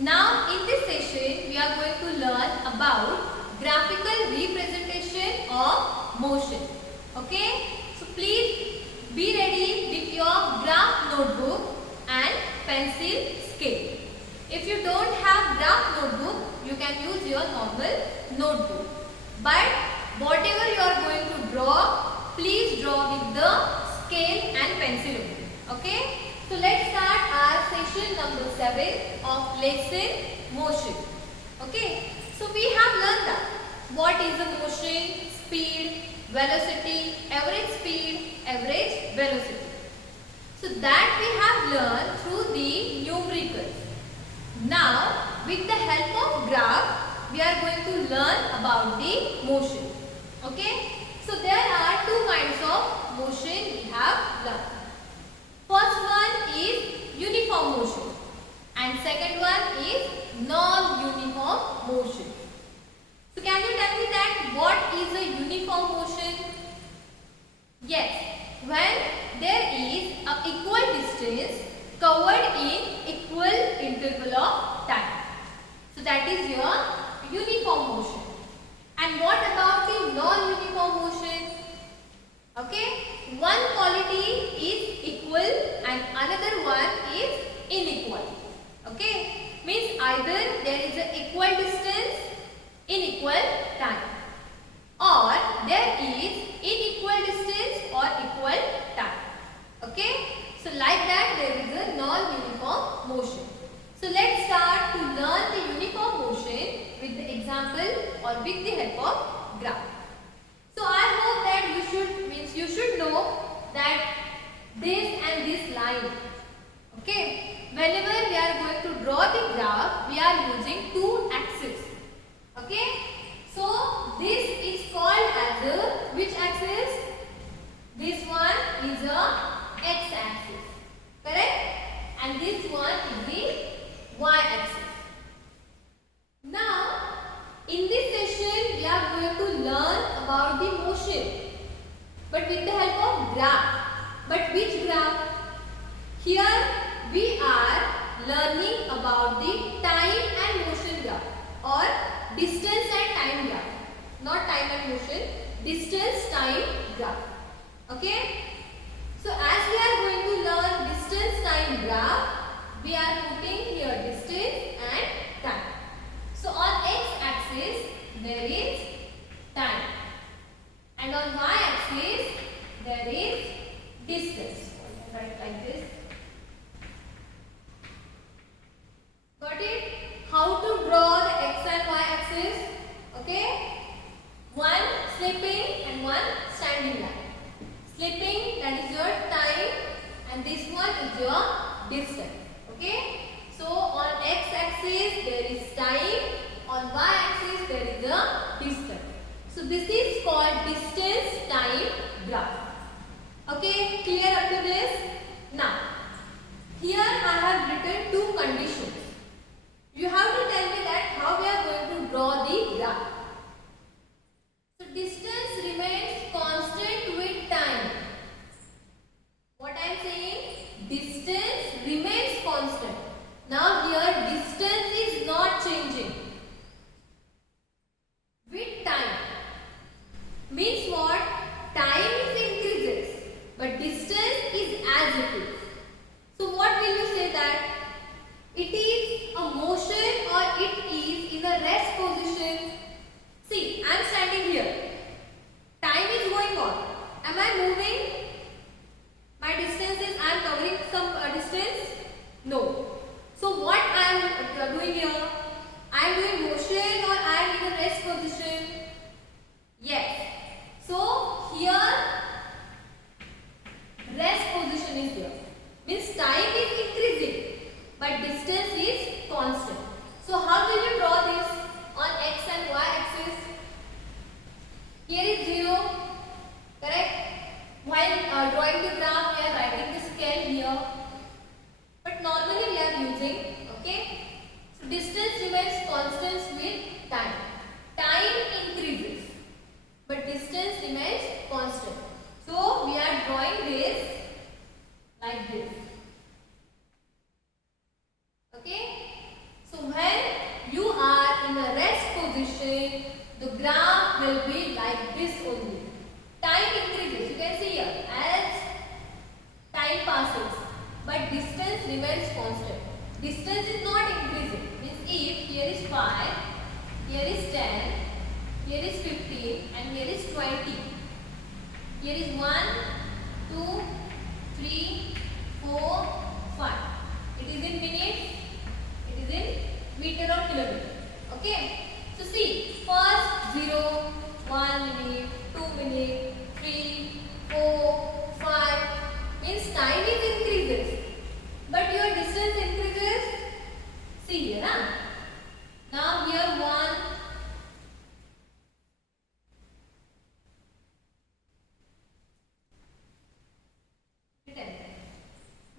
Now in this session we are going to learn about graphical representation of motion. Okay, so please be ready with your graph notebook and pencil scale. If you don't have graph notebook, you can use your normal notebook. But whatever you are going to draw, please draw with the scale and pencil only. Okay. So let's start our session number 7 of lesson motion. Okay. So we have learned that what is the motion, speed, velocity, average speed, average velocity. So that we have learned through the numericals. Now with the help of graph, we are going to learn about the motion. Okay. So there are two kinds of motion we have learned. First one is uniform motion and second one is non-uniform motion. So can you tell me that what is a uniform motion? Yes, when there is an equal distance covered in equal interval of time. So that is your uniform motion. And what about the non-uniform motion? Okay, one quality is equal and another one is unequal. Okay, means either there is an equal distance in equal time or there is unequal distance or equal time. Okay, so like that there is a non-uniform motion. So let's start to learn the uniform motion with the example or with the help of graph. So I hope that you should know that this and this line. Okay, whenever we are going to draw the graph, we are using two axes. Okay, so this is called as a which axis? This one is a x-axis, correct? And this one is the y-axis. Now, in this session, we are going to learn about the motion, but with the help of graph. But which graph? Here we are learning about the time and motion graph or distance and time graph. Not time and motion, distance time graph. Okay? So as we are going to learn distance time graph, we are putting here distance and time. So on x-axis there is time and on y-axis there is distance. Write like this. Got it? How to draw the x and y-axis? Okay. One slipping and one standing line. Slipping, that is your time, and this one is your distance. Okay. So on x-axis there is time, on y-axis there is a distance. So this is called distance time graph. Okay, clear up to this? Now, here I have written two conditions. You have to tell me that how we are going to draw the graph. So distance remains constant with time. What I am saying? Distance remains constant. Now here distance is not changing with time. Means what? Time is increases but distance is as it is. So what will you say that? It is a motion or it is in a rest position. See, I am standing here. Time is going on. Am I moving? My distance is, I am covering some distance? No. So what I am doing here? I am doing motion or I am in a rest position? Yes. So here rest position is there. Means time is increasing but distance is constant. So how will you draw this on x and y axis? Here is 0, correct? While drawing the graph, we are writing the scale here. But normally we are using, okay? So distance remains constant with time. Time increases, but distance remains constant. So we are drawing this like this. Okay? So remains constant. Distance is not increasing. Means if here is 5, here is 10, here is 15 and here is 20. Here is 1, 2, 3, 4, 5. It is in minutes, it is in meter or kilometer. Okay. So see, first 0, 1 minute, 2 minute, 3, 4, 5. Means time is increases. But your distance increases. See here, huh? Now here 1.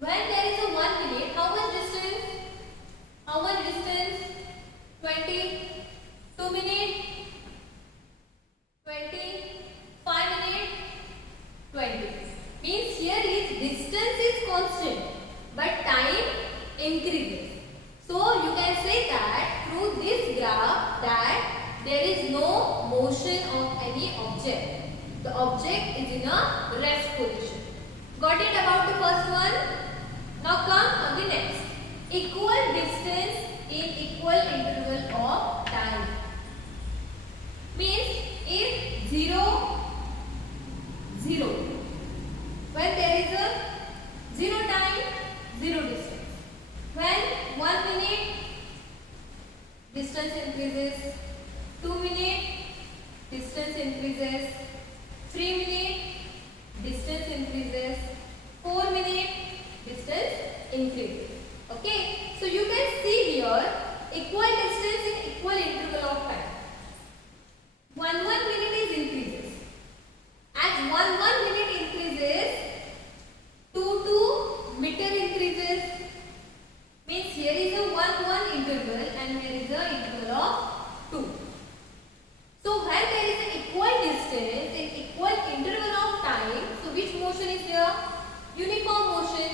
When there is a 1 minute, how much distance? How much distance? 20. 2 minutes? 20. 5 minutes? 20. Means here is distance is constant, but time increases. So you can say that through this graph that there is no motion of any object. The object is in a rest position. Got it about the first one? Now come on the next. Equal distance in equal interval of time. Means if 0, 0. When there is a 0 time, 0 distance. When 1 minute, distance increases. 2 minutes, distance increases. 3 minutes, distance increases. 4 minutes, distance increases. Okay. So you can see here equal distance in equal interval of time. 1 minute is increases. As 1 minute increases, 2 meter increases. Means here is a 1 interval and here is a interval of 2. So when there is an equal distance in equal interval of time, so which motion is there? Uniform motion.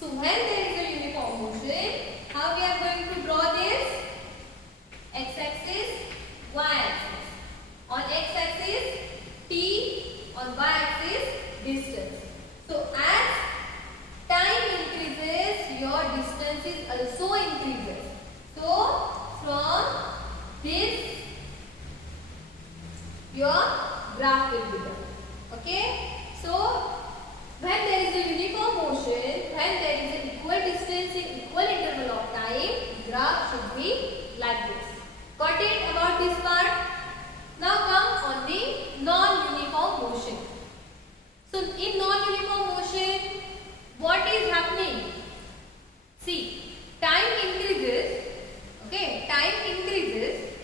So when there is a uniform motion, how we are going to draw this? X-axis, Y-axis. On X-axis, T. On Y-axis, distance. So as time increases, your distance is also increases. So from this, your graph will be done. Okay. So when there is a uniform motion, when there is an equal distance in equal interval of time, graph should be like this. Got it about this part? Now come on the non-uniform motion. So in non-uniform motion, what is happening? See, time increases. Okay, time increases,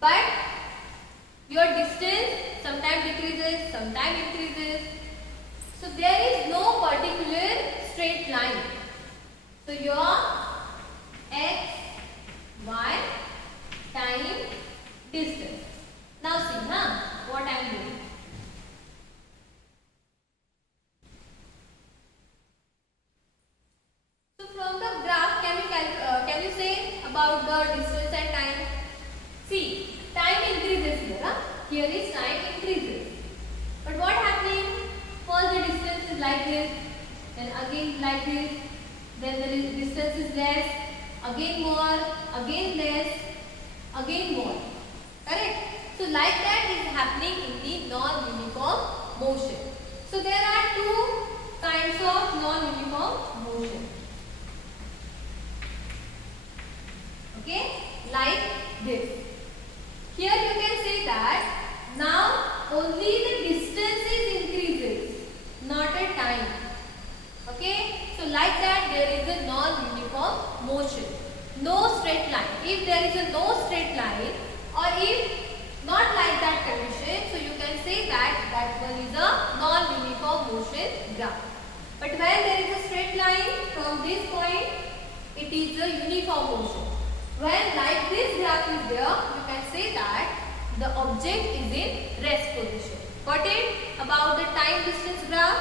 but your distance sometimes decreases, sometimes increases. So there is no particular straight line. So your x, y, time, distance. Now see, what I am doing. So from the graph, can you say about the distance and time? See, time increases here. Here is time increases. But what happening? First the distance is like this, then again like this, then the distance is less, again more, again less, again more. Correct? So like that is happening in the non-uniform motion. So there are two kinds of non-uniform motion. Okay? Like this. Here you can say that now only the distance is increases, not a time. Okay? So like that there is a non-uniform motion. No straight line. If there is a no straight line or if not like that condition, so you can say that that one is a non-uniform motion graph. But when there is a straight line from this point, it is a uniform motion. When like this graph is there, you can say that the object is in rest position. Got it? About the time distance graph.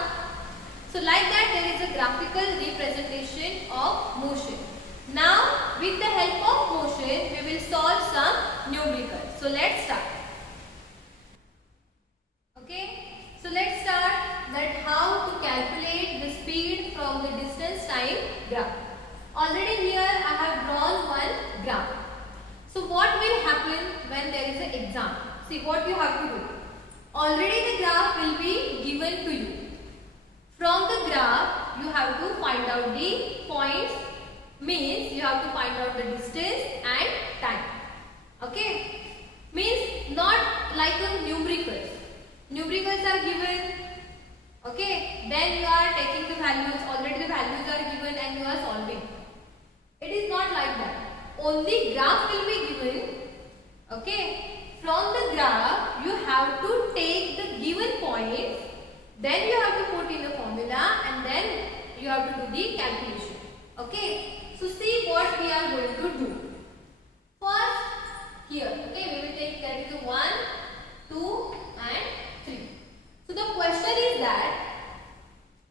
So like that there is a graphical representation of motion. Now with the help of motion, we will solve some numericals. So let's start. Okay. So let's start that how to calculate the speed from the distance time graph. means you have to find out the distance and time. Okay, means not like a numericals. Numericals are given, okay, then you are taking the values, already the values are given and you are solving. It is not like that. Only graph will be given, okay. From the graph you have to take the given points, then you have to put in the formula and then you have to do the calculation. Okay, so see what we are going to do. First here, okay, we will take that is 1, 2 and 3. So the question is that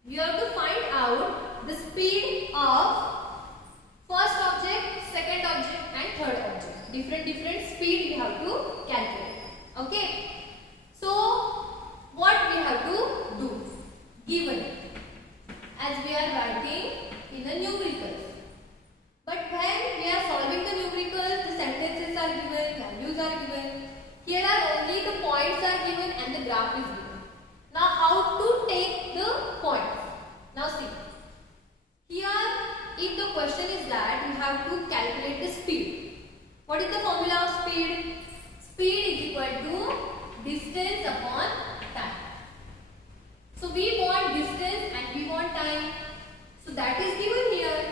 you have to find out the speed of first object, second object and third object. Different speed we have to calculate. Okay. So what we have to do? Given, as we are writing in the numericals. But when we are solving the numericals, the sentences are given, values are given. Here are only the points are given and the graph is given. Now how to take the points? Now see. Here, if the question is that you have to calculate the speed. What is the formula of speed? Speed is equal to distance upon time. So we want distance and we want time. So that is given here.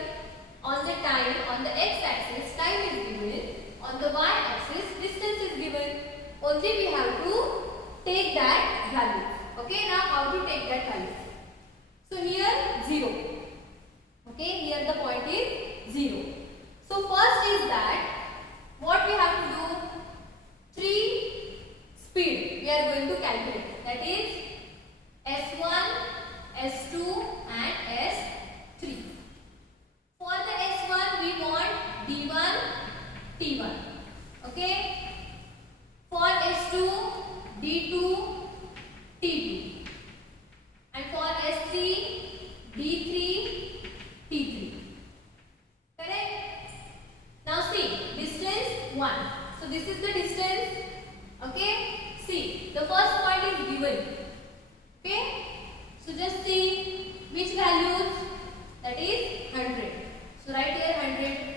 On the time, on the x-axis, time is given. On the y-axis, distance is given. Only we have to take that value. Okay, now how to take that value? So here 0. Okay, here the point is 0. So first is that what we have to do? 3 speed we are going to calculate. That is S1, S2 and S3. For the S1 we want D1, T1. Okay. For S2, D2, T2. And for S3, D3, T3. Correct? Now see, distance 1. So this is the distance. Okay? See, the first point is given. Okay? So just see which values, that is 100. So write here 100.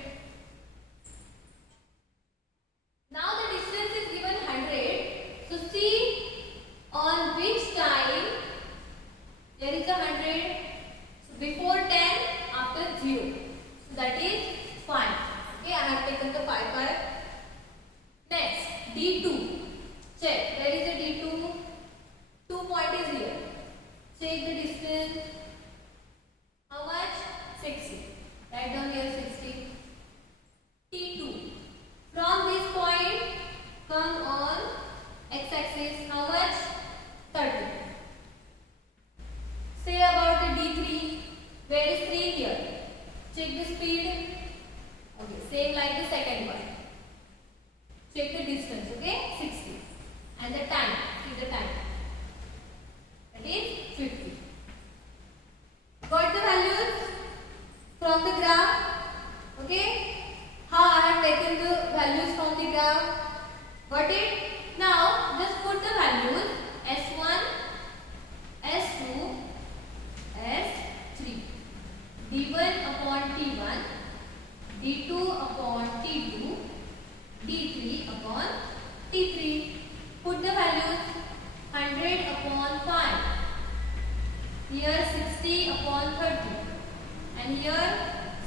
Now the distance is given 100. So see on which time there is a 100. So before 10, after 0. So that is 5. Okay, I have taken the 5 part. Next, D2. Check, there is a D2. 2 point is here. Check the distance. How much? 60. Write down here 60. T2. From this point, come on x-axis. How much? 30. Say about the D3. Where is 3 here? Check the speed. Okay, same like the second one. Check the distance, okay? 60. And the time. See the time. That is 50. Got the values from the graph? Okay? How I have taken the values from the graph? Got it? Now, just put the values S1, S2, S3. D1 upon T1, D2 upon T2, D3 upon T3. Put the values 100 upon 5. Here 60 upon 30. And here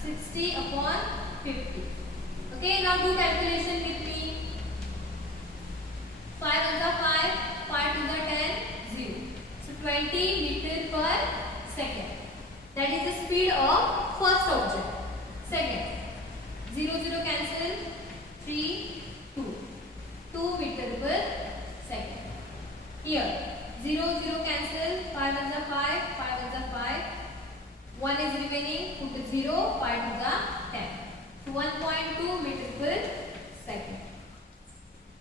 60 upon 50. Okay, now do calculation with me. 5 to the 5, 5 to the 10, 0. So 20 meter per second. That is the speed of first object. Second, 0, 0 cancel, 3, 2. 2 meter per second. Here, 0, 0 cancel, 5 to the 5, 5 to the 5. 1 is remaining, put the 0, 5 to the 10. So 1.2 meter per second.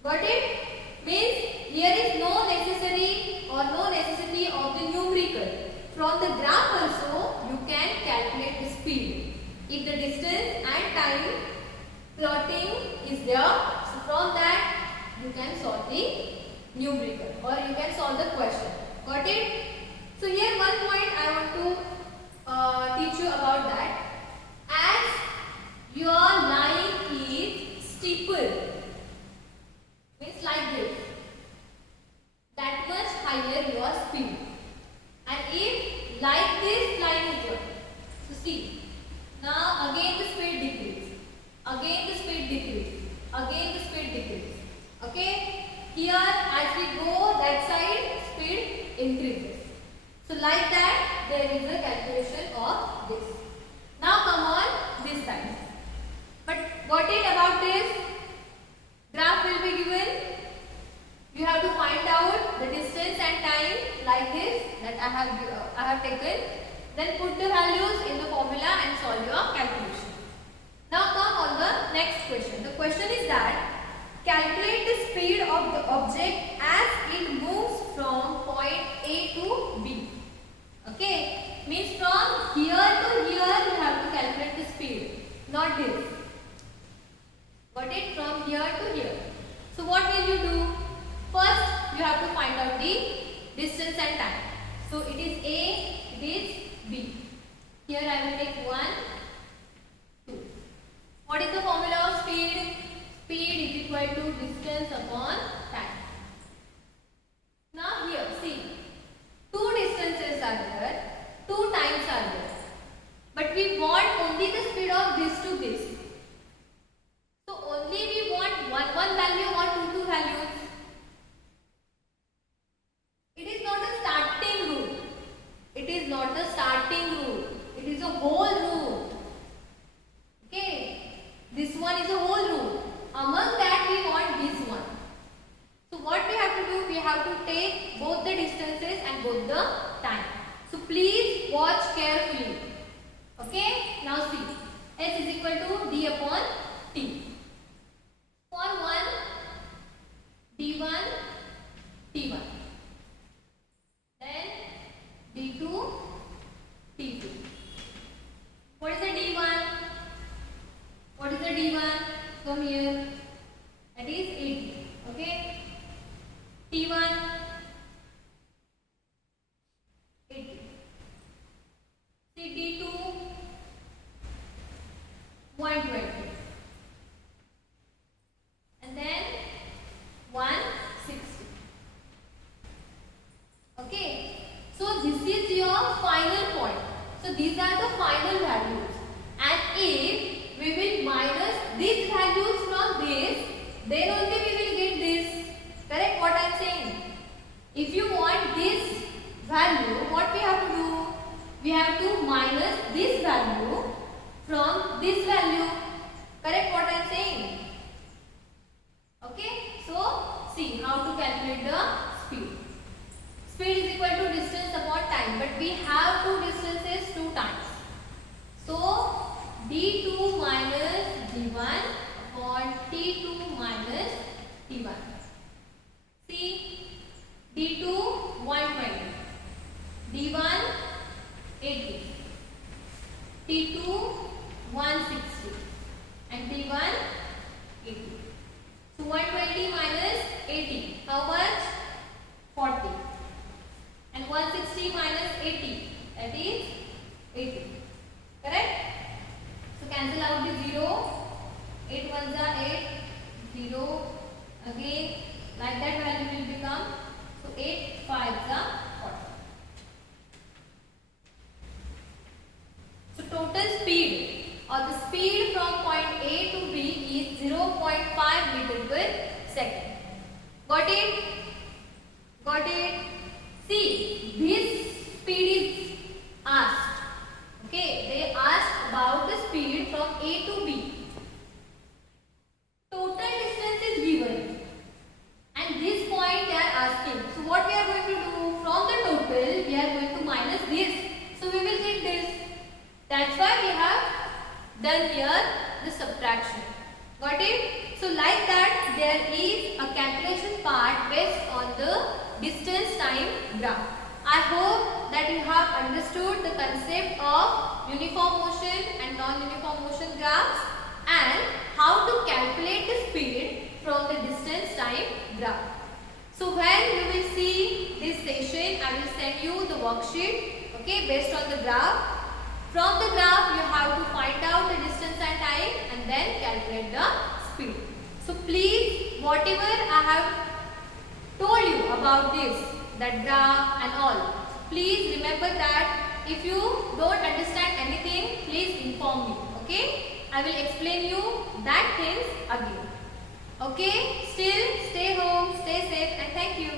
Got it? Means here is no necessary or no necessity of the numerical. From the graph also you can calculate the speed. If the distance and time plotting is there, so from that you can solve the numerical or you can solve the question. Got it? So here one point I want to teach you about that. As see, now again the speed decrease, again the speed decrease, again the speed decrease. Okay, here as we go that side speed increases. So like that there is a calculation of this. Now come on this side. But what is about this? Graph will be given. You have to find out the distance and time like this that I have taken. Then put the values in the formula and solve your calculation. Now come on the next question. The question is that calculate the speed of the object as it moves from point A to B. Okay, means from here to here you have to calculate the speed, not this. Got it? From here to here. So what will you do? First you have to find out the distance and time. So it is A, it is B. Here I will take 1, 2. What is the formula of speed? Speed is equal to distance upon time. Now here see, two distances are there, two times are there. But we want only the speed of this to this. So only we want one value or two values. It is not a starting rule. It is not a starting rule. It is a whole rule. Okay. This one is a whole rule. Among that we want this one. So what we have to do? We have to take both the distances and both the time. So please watch carefully. Okay. Now see. S is equal to D upon T. For 1, D1, T1. Then D2, T2. What is the D1? What is the D1? Come here. That is 80. Okay. T1, 80. See D2, 120. And then 160. Okay. So this is your final point. So these are the final values. And if we will minus these values from this, then only we will get this. Correct what I am saying? If you want this value, what we have to do? We have to minus this value from this value. Correct what I am saying? Okay. So see how to calculate the speed. Speed is equal to distance upon time, but we have two distances two times. So D2 minus D1 upon T2 minus T1. See, D2 120, D1 80, T2 160 and T1 80. So 120 minus 80, how much? 40. And 160 minus 80, that is 80. Correct? So cancel out the 0. 8 ones are 8, 0. Again, like that value will become. So 8 5s are 40. So total speed or the speed from point A to B is 0.5 meter per second. Got it? Got it? See, this speed is asked. Okay, they asked about the speed from A to B. Total distance is given. And this point they are asking. So what we are going to do? From the total, we are going to minus this. So we will get this. That's why we have done here the subtraction. Got it? So like that, there is a calculation part based on the distance time graph. I hope that you have understood the concept of uniform motion and non-uniform motion graphs and how to calculate the speed from the distance time graph. So when you will see this session, I will send you the worksheet, okay, based on the graph. From the graph, you have to find out the distance and time and then calculate the speed. So please, whatever I have told you about this, that graph and all, please remember that if you don't understand anything, please inform me. Okay? I will explain you that things again. Okay? Still, stay home, stay safe, and thank you.